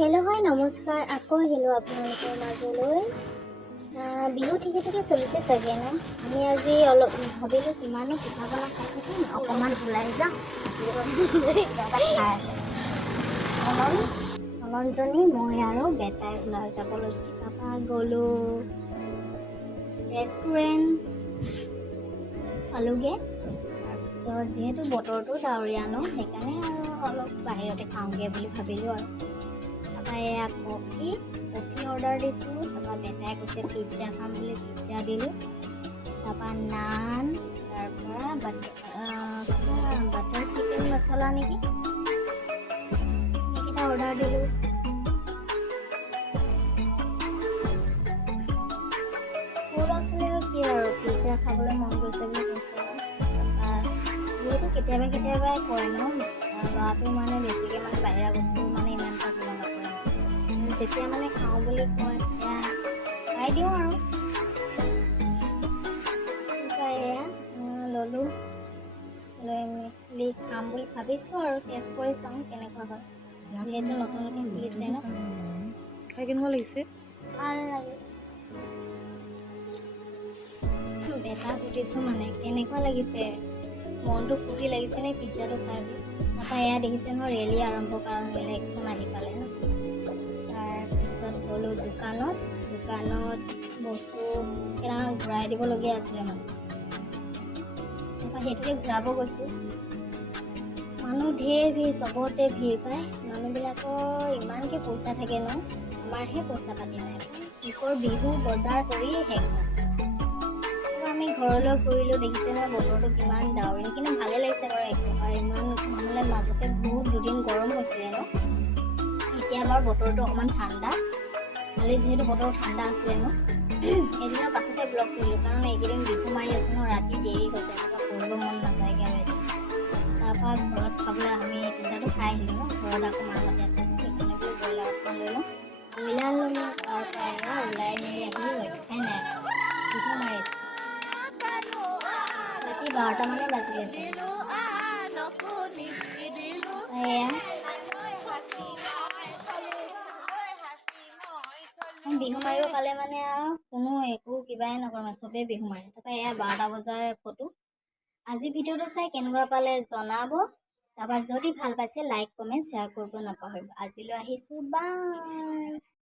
Hello' হয় নমস্কাৰ, আকৌ আহিলোঁ আপোনালোকৰ মাজলৈ। বিহু ঠিকে ঠিকে চলিছে চাগে ন? আমি আজি অলপ ভাবিলোঁ কিমানো পিঠা পনা খাই থাকিম, অকণমান ওলাই যাওঁ। অনঞ্জনী, মই আৰু বেটাই ওলাই যাব লৈছোঁ। তাৰপৰা গ'লোঁ ৰেষ্টুৰেণ্ট পালোঁগৈ। তাৰপিছত যিহেতু বতৰটো ডাৱৰীয়া ন, সেইকাৰণে আৰু অলপ বাহিৰতে খাওঁগৈ বুলি ভাবিলোঁ আৰু। তাৰপৰা এয়া কফি অৰ্ডাৰ দিছোঁ। তাৰপৰা বেটাই কৈছে পিজ্জা খাম বুলি, পিজ্জা দিলোঁ। তাৰপৰা নান, তাৰপৰা বাটাৰ চিকেন মচলা নেকি, সেইকেইটা অৰ্ডাৰ দিলোঁ। সৰু ল'ৰা ছোৱালীও কি আৰু পিজ্জা খাবলৈ মন গৈছে বুলি কৈছে আৰু। তাৰপৰা যিহেতু কেতিয়াবাই কয় ন, ল'ৰাটো মানে বেছিকৈ মানে বাহিৰা বস্তু মানে ইমান এটা ভাল নকৰে। যেতিয়া মানে খাওঁ বুলি কয় তেতিয়া খাই দিওঁ আৰু। এয়া ল'লোঁ, লৈ মেলি খাম বুলি ভাবিছোঁ আৰু টেষ্ট কৰি চাওঁ কেনেকুৱা হয়, যিহেতু নতুনকৈ খুলিছে ন। খাই কেনেকুৱা লাগিছে? ভাল লাগে। বেটাক সুধিছোঁ মানে কেনেকুৱা লাগিছে, মনটো ফূৰ্তি লাগিছে নে পিজ্জাটো খাই বুলি। তাৰপৰা এয়া দেখিছে নহয়, ৰেলী আৰম্ভ কাৰণ ইলেকশ্যন আহি পালে ন। তাৰপিছত গ'লোঁ দোকানত বস্তু কেইটামান ঘূৰাই দিবলগীয়া আছিলে মানে। তাৰপৰা সেইটোকে ঘূৰাব গৈছোঁ। মানুহ ঢেৰ ভিৰ, চবতে ভিৰ পায়। মানুহবিলাকৰ ইমানকৈ পইচা থাকে ন, আমাৰহে পইচা পাতি নাই। লোকৰ বিহু বজাৰ কৰিয়ে শেষ নাই। আমি ঘৰলৈ ফুৰিলোঁ, দেখিছে নহয় বতৰটো কিমান ডাৱৰীয়া, কিন্তু ভালে লাগিছে বাৰু এক প্ৰকাৰ। ইমান নহ'লে মাজতে বহুত দুদিন গৰম হৈছিলে ন, এতিয়া বাৰু বতৰটো অকণমান ঠাণ্ডা। কালি যিহেতু বতৰ ঠাণ্ডা আছিলে ন, এদিনৰ পাছতে ব্লগ কৰিলোঁ, কাৰণ এইকেইদিন বিহু মাৰি আছোঁ ন, ৰাতি দেৰি হৈ যায়, তাৰপৰা পঢ়িব মন নাযায়গৈ আৰু এতিয়া। তাৰপৰা ঘৰত খাবলৈ আমি পিজ্জাটো খাই আহিলোঁ ন, ঘৰত আকৌ মাহঁতে আছে, সেইকাৰণে বোলো ব্ৰইলাৰ অকণমান লৈ লওঁ। ব্ৰইলাৰ ল'লোঁ। তাৰপৰা এয়া ওলাই মেলি আহি ৰক্ষাই নাই, বিহু মাৰিছোঁ। ৰাতি 12টামানে বাজিলে চাগে। এয়া বিহু মাৰিব পালে মানে আৰু কোনো একো কিবাই নকৰে মানে, চবেই বিহু মাৰে। তাৰপৰা এয়া 12টা বজাৰ ফটো। আজি ভিডিঅ'টো চাই কেনেকুৱা পালে জনাব। তাৰপৰা যদি ভাল পাইছে লাইক কমেণ্ট শ্বেয়াৰ কৰিব নাপাহৰিব। আজিলৈ আহিছোঁ, বাই।